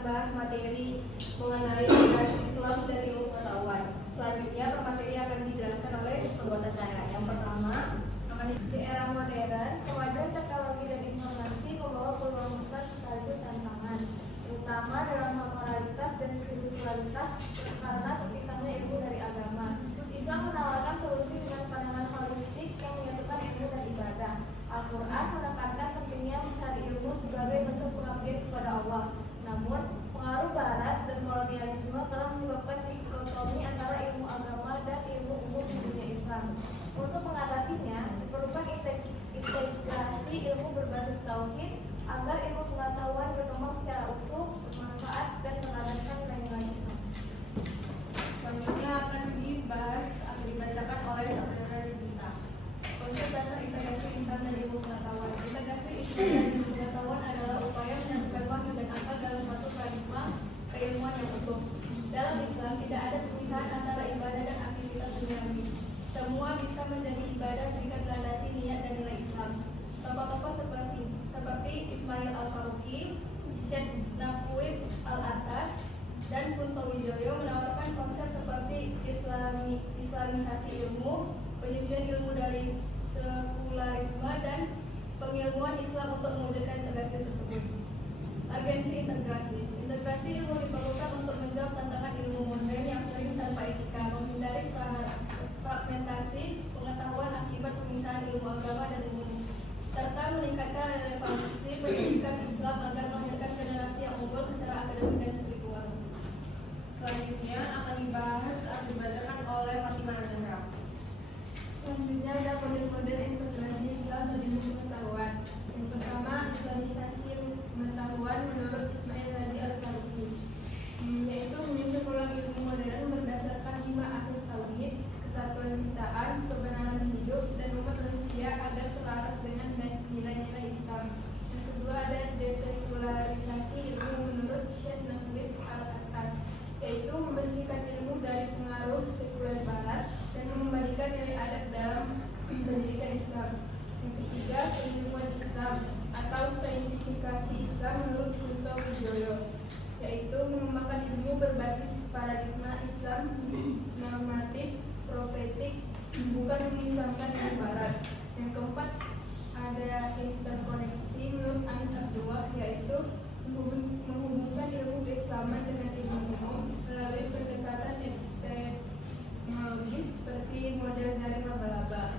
membahas materi mengenai literasi Islam dan ilmu pengetahuan. Selanjutnya pemateri akan dijelaskan oleh anggota saya. Yang pertama, di era modern, kemajuan teknologi dan informasi membawa peluang besar sekaligus tantangan, terutama dalam hal moralitas dan spiritualitas karena terpisahnya ilmu dari agama. Islam menawarkan solusi dengan pandangan holistik yang menyatukan ilmu dan ibadah. Al-Quran menekankan pentingnya mencari ilmu sebagai bentuk pengabdian kepada Allah. Namun, pengaruh Barat dan kolonialisme telah menyebabkan dikotomi antara ilmu agama dan ilmu umum di dunia Islam. Untuk mengatasinya, diperlukan integrasi ilmu berbasis tauhid agar ilmu pengetahuan berkembang secara utuh, bermanfaat, dan mengabadikan nilai-nilai Islam. Selanjutnya akan dibacakan oleh saudara Dita. Konsep dasar integrasi Islam dan ilmu pengetahuan. Integrasi Islam dan ilmu pengetahuan adalah upaya menyatukan wahyu dan akal dalam satu paradigma keilmuan yang utuh. Dalam Islam tidak ada pemisahan antara ibadah dan aktivitas duniawi. Semua bisa menjadi ibadah jika dilandasi niat dan nilai Islam. Tokoh-tokoh seperti Ismail Al-Faruqi, Syekh Naqib Al-Atas, dan Kunto Wijoyo menawarkan konsep seperti islamisasi ilmu, penyusunan ilmu dari sekularisme, dan pengilmuan Islam untuk mewujudkan integrasi tersebut. Urgensi integrasi. Integrasi ilmu diperlukan untuk menjawab tantangan ilmu modern yang sering tanpa etika, menghindari fragmentasi pengetahuan akibat pemisahan ilmu agama dan umum, serta meningkatkan relevansi pendidikan Islam agar melahirkan generasi yang unggul secara akademik dan spiritual. Selanjutnya akan dibacakan oleh Fatimah Nazara. Selanjutnya ada model-model integrasi Islam dan ilmu pengetahuan. Yang pertama, islamisasi ilmu pengetahuan menurut Ismail Hadi Al-Faruqi, yaitu menyusun ulang ilmu modern berdasarkan 5 asas tauhid, kesatuan ciptaan, kebenaran hidup, dan umat manusia agar selaras dengan nilai-nilai Islam. Yang kedua ada desekularisasi ilmu menurut Syekh Naqib Al-Atas, yaitu membersihkan ilmu dari pengaruh sekuler Barat dan mengembalikan nilai adat dalam pendidikan Islam. Yang ketiga, pengilmuan Islam atau saintifikasi Islam menurut Kunto Wijoyo, yaitu mengembangkan ilmu berbasis paradigma Islam normatif, profetik, bukan mengislamkan ilmu Barat. Yang keempat, ada interkoneksi menurut Amin Abdullah, yaitu menghubungkan ilmu keislaman dengan ilmu umum melalui pendekatan epistemologis seperti model jaring laba-laba.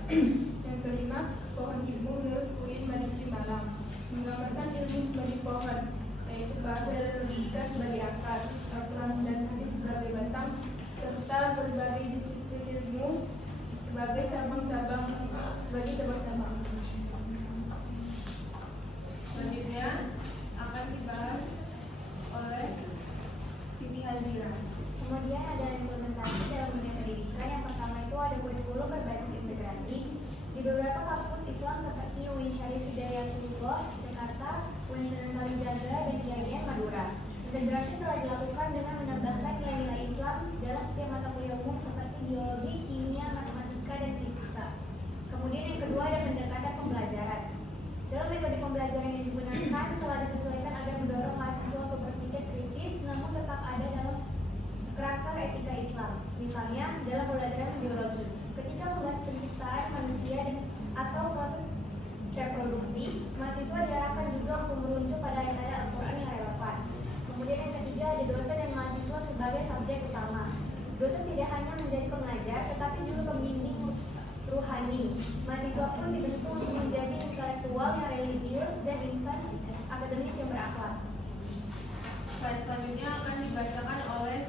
Yang kelima, pohon ilmu menurut Uin Maliki Malang, menggambarkan ilmu sebagai pohon, yaitu bahasa dan logika sebagai akar, Al-Quran dan hadis sebagai batang, serta berbagai disiplin ilmu sebagai cabang-cabang. Selanjutnya akan dibahas oleh Siti Hazira. Kemudian ada implementasi dalam dunia pendidikan. Yang pertama itu ada kurikulum berbasis integrasi. Di beberapa kampus Islam seperti UIN Syarif Hidayatullah Jakarta, UIN Sunan Kalijaga, dan IAIN Madura, integrasi telah dilakukan dengan menambahkan nilai-nilai Islam dalam setiap mata kuliah umum seperti biologi, kimia, matematika, dan fisika. Kemudian yang kedua ada pendekatan pembelajaran. Dalam metode pembelajaran yang digunakan telah disesuaikan agar mendorong mahasiswa untuk berpikir kritis, namun tetap ada dalam kerangka etika Islam. Misalnya dalam pembelajaran biologi, ketika membahas penciptaan manusia atau proses reproduksi, mahasiswa diarahkan juga untuk merujuk pada ayat-ayat Al-Quran yang relevan. Kemudian yang ketiga ada dosen dan mahasiswa sebagai subjek utama. Dosen tidak hanya menjadi pengajar, tetapi juga pembimbing ruhani. Mahasiswa pun dibentuk untuk menjadi intelektual yang religius dan insan akademis yang berakhlak. Slide selanjutnya akan dibacakan oleh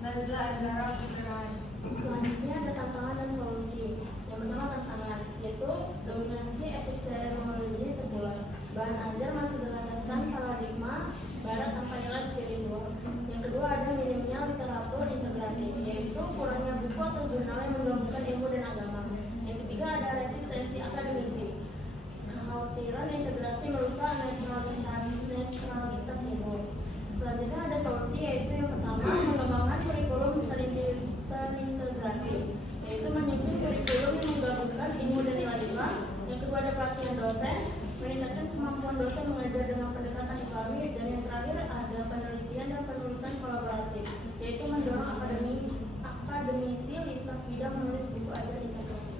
Nazla Azhara Putra. Selanjutnya ada tantangan dan solusi. Yang pertama tantangan, yaitu dominasi epistemologi sebulan. Bahan ajar masih berlandaskan paradigma Barat tanpa nilai spiritual. Yang kedua ada minimnya literatur integratif, yaitu kurangnya buku atau jurnal yang menggabungkan ilmu dan agama. Yang ketiga ada resistensi akademisi, kekhawatiran integrasi merusak netralitas ilmu. Selanjutnya ada solusi, yaitu yang pertama mengembangkan kurikulum terintegrasi, yaitu menyusun kurikulum yang menggabungkan ilmu dan nilai Islam. Yang kedua ada pelatihan dosen, meningkatkan kemampuan dosen mengajar dengan pendekatan Islami. Dan yang terakhir ada penelitian penulisan kolaboratif, yaitu mendorong akademisi lintas bidang menulis buku ajar integratif.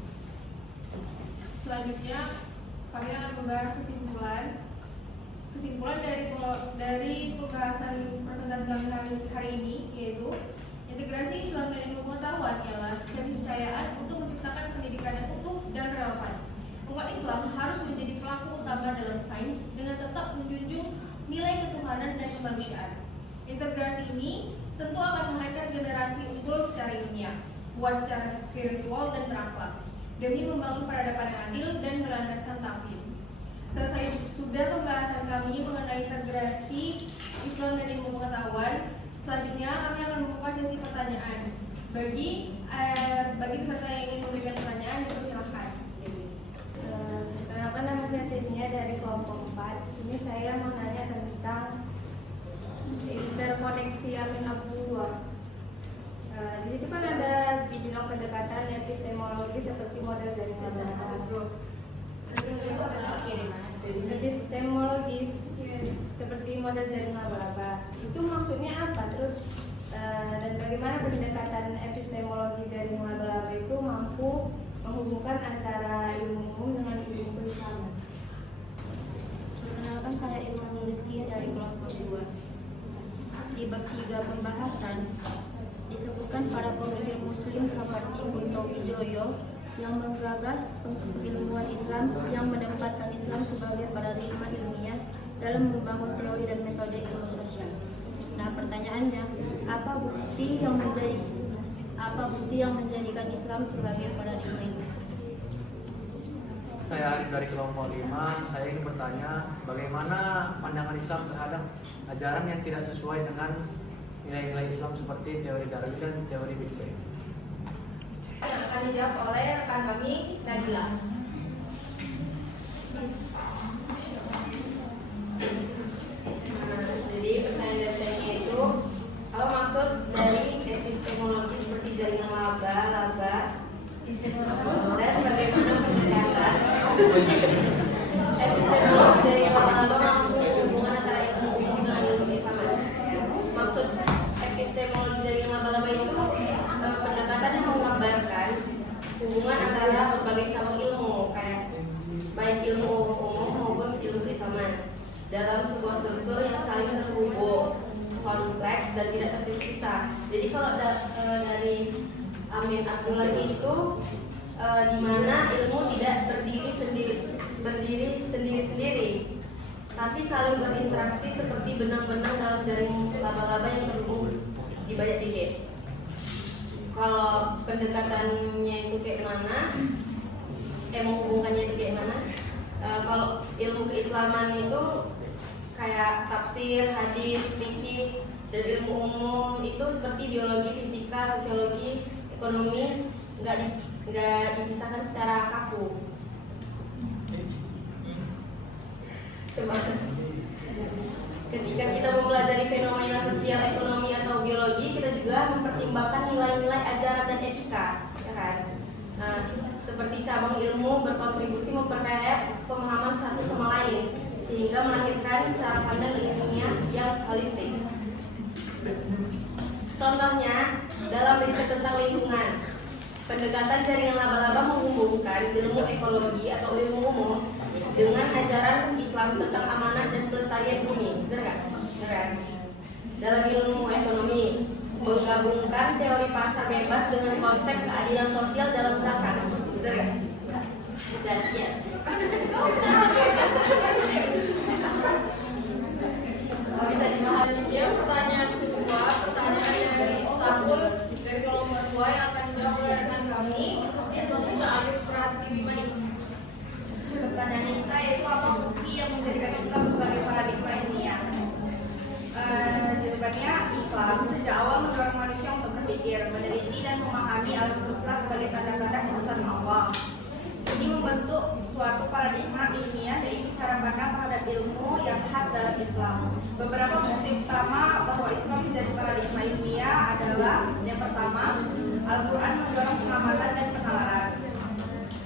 Selanjutnya kami akan membahas kesimpulan dari pembahasan presentasi kami hari ini, yaitu integrasi Islam dan ilmu pengetahuan ialah keniscayaan untuk menciptakan pendidikan yang utuh dan relevan. Umat Islam harus menjadi pelaku utama dalam sains dengan tetap menjunjung nilai ketuhanan dan kemanusiaan. Integrasi ini tentu akan melahirkan generasi unggul secara ilmiah, kuat secara spiritual dan berakhlak, demi membangun peradaban yang adil dan melandaskan tauhid. Selesai sudah pembahasan kami mengenai integrasi Islam dan ilmu pengetahuan. Selanjutnya kami akan membuka sesi pertanyaan. Bagi peserta yang ingin memberikan pertanyaan, dipersilahkan. Kenapa nama saya Tenia dari kelompok 4? Ini saya mau nanya tentang interkoneksi Amin Abdullah. Di situ kan ada dibilang pendekatan epistemologi seperti model jaringan epistemologis seperti model jaringan laba-laba. Itu maksudnya apa? Terus dan bagaimana pendekatan epistemologi jaringan laba-laba itu mampu menghubungkan antara ilmu umum dengan ilmu keislaman? Perkenalkan, saya Ilman Rizky dari kelompok 2. Di bab 3 pembahasan disebutkan para pemikir muslim seperti Kunto Wijoyo yang menggagas ilmuwan Islam yang menempatkan Islam sebagai paradigma ilmiah dalam membangun teori dan metode ilmu sosial. Nah, pertanyaannya, apa bukti yang menjadikan Islam sebagai paradigma ini? Saya Arif dari kelompok 5. Saya ingin bertanya, bagaimana pandangan Islam terhadap ajaran yang tidak sesuai dengan nilai-nilai Islam seperti teori Darwin dan teori Big Bang? Yang akan dijawab oleh rekan kami, Nabila. Jadi pertanyaan dari saya itu, apa maksud dari epistemologi seperti jaringan laba-laba dan bagaimana pendekatan epistemologi jaringan laba-laba mampu hubungan antara ilmu umum dengan ilmu keislaman? Maksud epistemologi jaringan laba-laba itu pendekatan yang menggambarkan hubungan antara berbagai cabang ilmu, kayak baik ilmu umum maupun ilmu keislaman, dalam sebuah struktur yang saling terhubung, kompleks dan tidak terpisah. Jadi kalau dari Amin Abdullah itu di mana ilmu tidak berdiri sendiri, tapi saling berinteraksi seperti benang-benang dalam jaring laba-laba yang terhubung di banyak titik. Kalau pendekatannya itu kayak mana, menghubungkannya itu kayak mana? Kalau ilmu keislaman itu kayak tafsir, hadis, fikih, dan ilmu umum itu seperti biologi, fisika, sosiologi, ekonomi, nggak dipisahkan secara kaku. Coba ketika kita mempelajari fenomena sosial, ekonomi atau biologi, kita juga mempertimbangkan nilai-nilai ajaran dan etika, ya kan? Nah, seperti cabang ilmu berkontribusi memperkaya pemahaman satu sama lain, sehingga melahirkan cara pandang ilmiah yang holistik. Contohnya, dalam riset tentang lingkungan, pendekatan jaringan laba-laba menghubungkan ilmu ekologi atau ilmu umum dengan ajaran Islam tentang amanah dan pelestarian bumi, benar nggak? Dalam ilmu ekonomi, menggabungkan teori pasar bebas dengan konsep keadilan sosial dalam zakat, benar nggak? Sudah sekian. Bisa dipahami. Ya, pertanyaan kedua, pertanyaan dari Tahul dari kelompok 2 yang akan dijawab oleh rekan kami, yaitu Mbak Alif Pratiwi. Pertanyaan kita yaitu apa bukti yang menjadikan Islam sebagai paradigma ilmiah? Jawabannya, Islam sejak awal mendorong manusia untuk berpikir, meneliti dan memahami alam semesta sebagai tanda-tanda kebesaran Allah. Ini membentuk suatu paradigma ilmiah, yaitu cara pandang terhadap ilmu yang khas dalam Islam. Beberapa bukti utama bahwa Islam menjadi paradigma ilmiah adalah: yang pertama, Al-Quran mendorong pengamatan dan penalaran.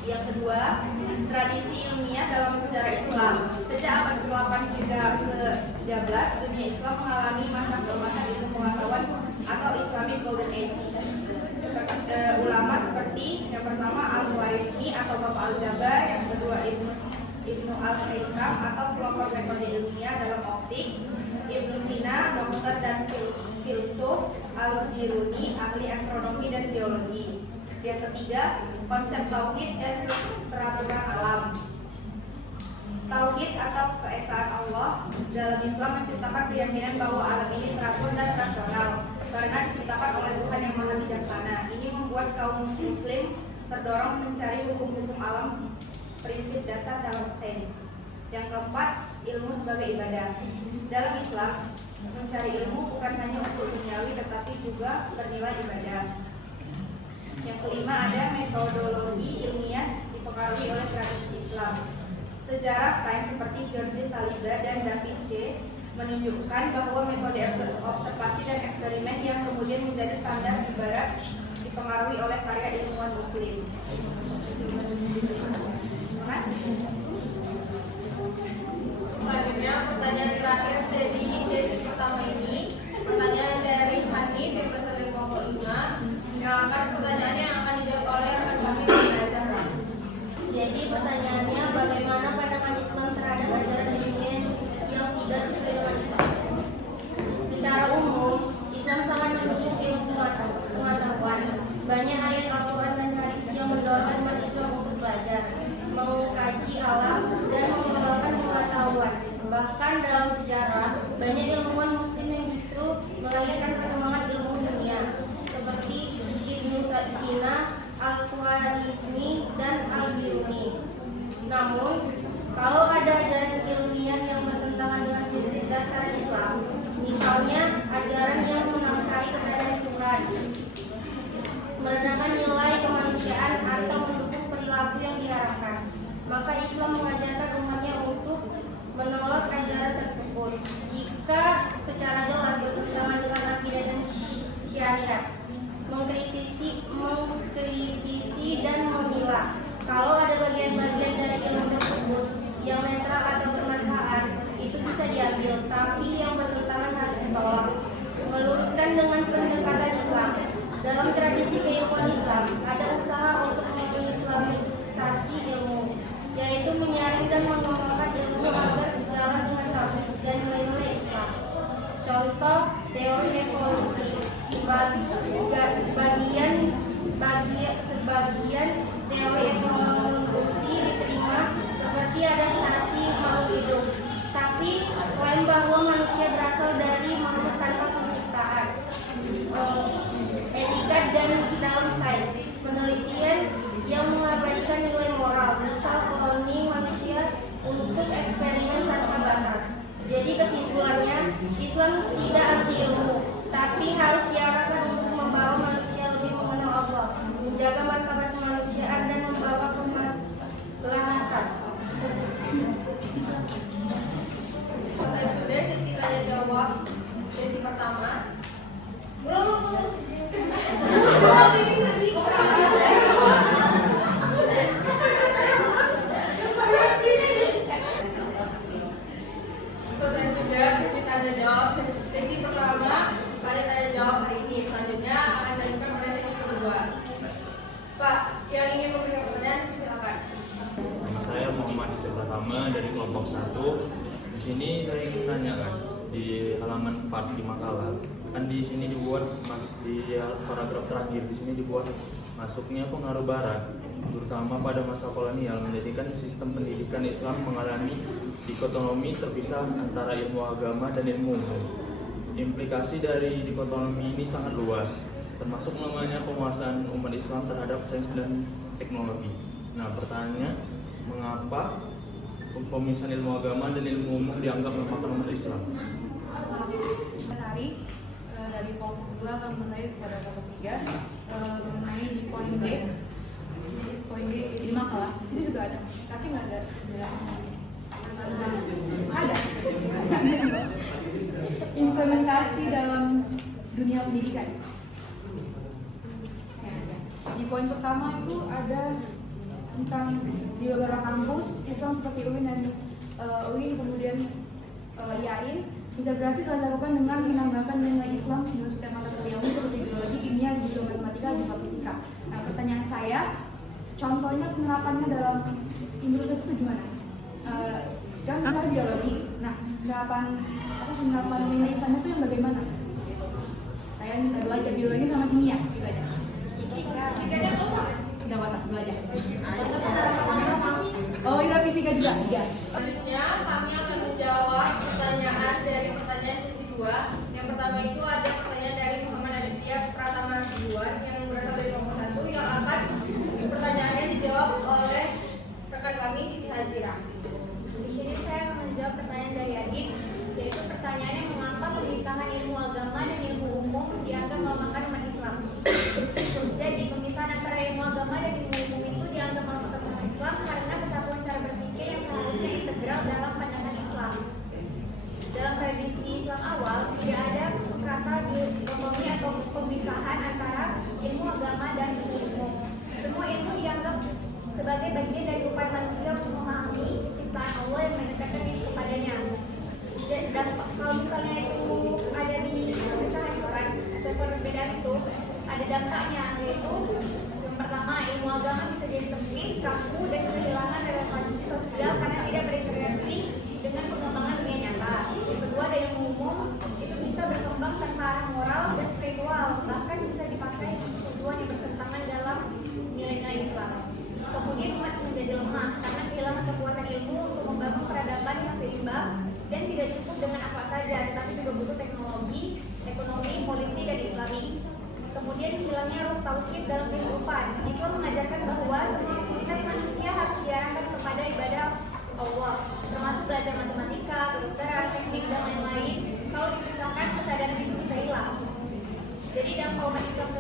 Yang kedua, tradisi ilmiah dalam sejarah Islam. Sejak abad ke-8 hingga 13, dunia Islam mengalami masa keemasan ilmu pengetahuan atau Islamic Golden Age. Ulama seperti yang pertama Al-Khwarizmi atau Bapak Al-Jabar, yang kedua Ibnu Al-Haytham atau kelompok metode ilmiah dalam optik, Ibnu Sina, dokter dan filsuf, Al-Biruni, ahli astronomi dan geologi. Yang ketiga, konsep tauhid dan peraturan alam. Tauhid atau keesaan Allah dalam Islam menciptakan keyakinan bahwa alam ini teratur dan rasional karena diciptakan oleh Tuhan yang Maha Bijaksana. Ini membuat kaum muslim terdorong mencari hukum-hukum alam, prinsip dasar dalam sains. Yang keempat, ilmu sebagai ibadah. Dalam Islam, mencari ilmu bukan hanya untuk duniawi tetapi juga bernilai ibadah. Yang kelima, ada metodologi ilmiah dipengaruhi oleh tradisi Islam. Sejarah sains seperti George Saliba dan Da Vinci menunjukkan bahwa metode observasi dan eksperimen yang kemudian menjadi standar di Barat dipengaruhi oleh karya ilmuwan Muslim. Terima kasih. Selanjutnya pertanyaan terakhir dari sesi pertama ini, pertanyaan dari Hanif yang berasal kelompok 5, yang pertanyaannya akan dijawab oleh rekan kami dari Zahra. Jadi pertanyaannya, bagaimana pandangan Islam terhadap ajaran dunia yang tidak sesuai dengan Islam? Secara umum, Islam sangat mendukung ilmu pengetahuan. Banyak ayat Al-Quran dan hadis yang mendorong umat Islam untuk belajar, mengkaji alam, dan mengembangkan pengetahuan. Bahkan dalam sejarah, banyak ilmuwan Muslim yang justru melahirkan perkembangan ilmu dunia, seperti Ibnu Sina, Al-Khwarizmi, dan Al-Biruni. Namun, kalau ada ajaran ilmiah yang bertentangan dengan prinsip dasar Islam, misalnya ajaran yang menangkai kebenaran Tuhan, merendahkan nilai kemanusiaan atau mendukung perilaku yang diharapkan, maka Islam mengajarkan umatnya untuk menolak ajaran tersebut jika secara jelas bertentangan dengan akidah dan syariat. Mengkritisi dan memilah. Kalau ada bagian-bagian dari ilmu tersebut yang netral atau bermanfaat, itu bisa diambil, tapi yang bertentangan harus ditolak. Meluruskan dengan pendekatan Islam. Dalam tradisi keilmuan Islam, ada usaha untuk mengislamisasi ilmu, yaitu menyaring dan mengembangkan ilmu agar sejalan dengan tauhid dan nilai-nilai Islam. Contoh, teori evolusi. Sebagian teori evolusi diterima seperti adaptasi makhluk hidup, tapi klaim bahwa manusia berasal dari makhluk tanpa penciptaan. Etika dan dalam sains, penelitian yang mengabaikan nilai moral, misal kloning manusia untuk eksperimen tanpa batas. Jadi kesimpulannya, Islam tidak anti ilmu, tapi harus diarahkan untuk membawa manusia lebih mengenal Allah, menjaga martabat kemanusiaan, dan membawa kemaslahatan. Selesai sudah sesi tanya jawab sesi pertama. Selesai sudah sesi tanya jawab sesi pertama pada tanya jawab hari ini. Selanjutnya akan dilanjutkan pada sesi kedua. Pak, yang ingin memberikan pertanyaan silakan. Saya Muhammad Pertama dari kelompok 1. Di sini saya ingin menanyakan di halaman 4 di makalah, kan di sini dibuat di paragraf terakhir di sini dibuat masuknya pengaruh Barat, terutama pada masa kolonial, menjadikan sistem pendidikan Islam mengalami dikotomi terpisah antara ilmu agama dan ilmu umum. Implikasi dari dikotomi ini sangat luas, termasuk namanya penguasaan umat Islam terhadap sains dan teknologi. Nah, pertanyaannya, mengapa pemisahan ilmu agama dan ilmu umum dianggap merupakan umat Islam? Menarik dari kelompok 2 akan menarik kepada kelompok 3 mengenai di poin D. Poin D di makalah. Di sini juga ada, tapi nggak ada. Ada. Implementasi dalam dunia pendidikan. Di poin pertama itu ada tentang di beberapa kampus Islam seperti UIN dan UIN, kemudian YAIN Integrasi telah dilakukan dengan menambahkan nilai Islam dengan setiap mata kuliah seperti biologi, kimia, juga matematika, juga fisika. Nah, pertanyaan saya, contohnya penerapannya dalam jurusan itu gimana? Kan saya biologi. Nah, penerapan nilai Islam itu yang bagaimana? Saya minta dua aja, biologi sama kimia, gitu aja. Udah masak dua aja. Oh, iya fisika juga. Iya. Selanjutnya kami akan menjawab pertanyaan dari pertanyaan sesi 2. Yang pertama itu ada pertanyaan dari Muhammad Aditya Pratama Hasibuan yang berasal dari nomor 1 yang akan pertanyaannya dijawab oleh rekan kami Siti Hazira. Di sini saya akan menjawab pertanyaan dari Adit, yaitu pertanyaannya mengapa pemisahan ilmu agama dan ilmu umum dianggap melemahkan umat Islam. Jadi pemisahan antara ilmu agama dan ilmu umum itu dianggap melemahkan umat Islam karena kesatuan cara berpikir yang seharusnya integral dalam pandangan Islam. Dalam tradisi Islam awal tidak ada kata dikotomi atau pemisahan antara ilmu agama dan ilmu umum. Semua ilmu dianggap sebagai bagian dari upaya manusia untuk memahami ciptaan Allah yang mendekatkan diri kepadanya. Dan kalau misalnya itu ada di pemisahan itu kan, atau perbedaan itu ada dampaknya, yaitu yang pertama ilmu agama bisa jadi sempit, kaku, dan kehilangan relevansi sosial karena tidak berinteraksi dengan pengembangan dunia nyata. Yang kedua ada ilmu umum, itu bisa berkembang tanpa arah moral dan spiritual, bahkan bisa dipakai untuk tujuan yang bertentangan dalam nilai-nilai Islam. Kemudian umat menjadi lemah karena kehilangan kekuatan ilmu untuk membangun peradaban yang seimbang dan tidak cukup dengan apa saja, tetapi juga butuh teknologi, ekonomi, politik, dan Islami. Kemudian hilangnya ruh tauhid dalam kehidupan. Islam mengajarkan bahwa semua aktivitas manusia harus diarahkan kepada ibadah Allah, termasuk belajar matematika, kedokteran, teknik, dan lain-lain. Kalau dipisahkan, kesadaran itu bisa hilang. Jadi dampak umat Islam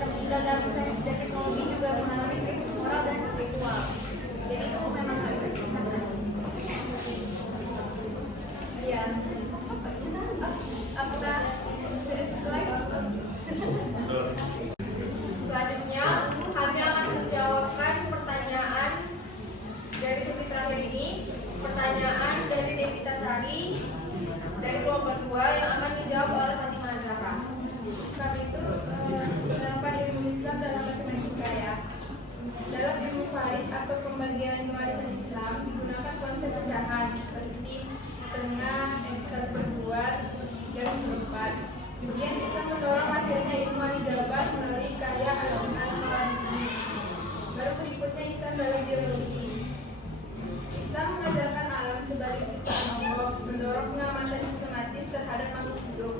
tertinggal dalam sains dan teknologi juga mengalami krisis moral dan spiritual. Jadi itu memang nggak bisa dipisahkan. Iya. Apakah sudah sesuai? Selanjutnya kami akan menjawabkan pertanyaan dari sesi terakhir ini. Pertanyaan dari Devita Sari dari kelompok 2 yang akan dijawab oleh Fatimah Zahra. Kami itu penerapan ilmu Islam dalam matematika ya. Dalam ilmu farid atau pembagian warisan Islam digunakan konsep pecahan seperti setengah, X1/2, 3/4. Kemudian Islam mendorong lahirnya ilmu aljabar melalui karya Al-Mansuri. Baru berikutnya Islam dalam biologi. Islam mengajarkan alam sebagai ciptaan Allah, mendorong pengamatan sistematis terhadap makhluk hidup.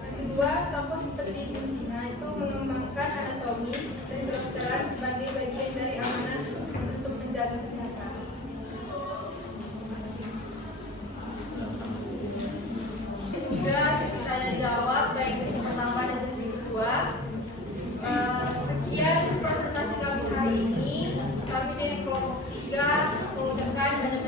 Yang kedua, tokoh seperti Ibu Sina itu mengembangkan anatomi dan kedokteran sebagai bagian dari amanah untuk menjaga kesehatan. Juga sesi tanya jawab baik sesi pertama dan sesi kedua. Sekian presentasi kami hari ini. Kami dari kelompok 3 mengucapkan banyak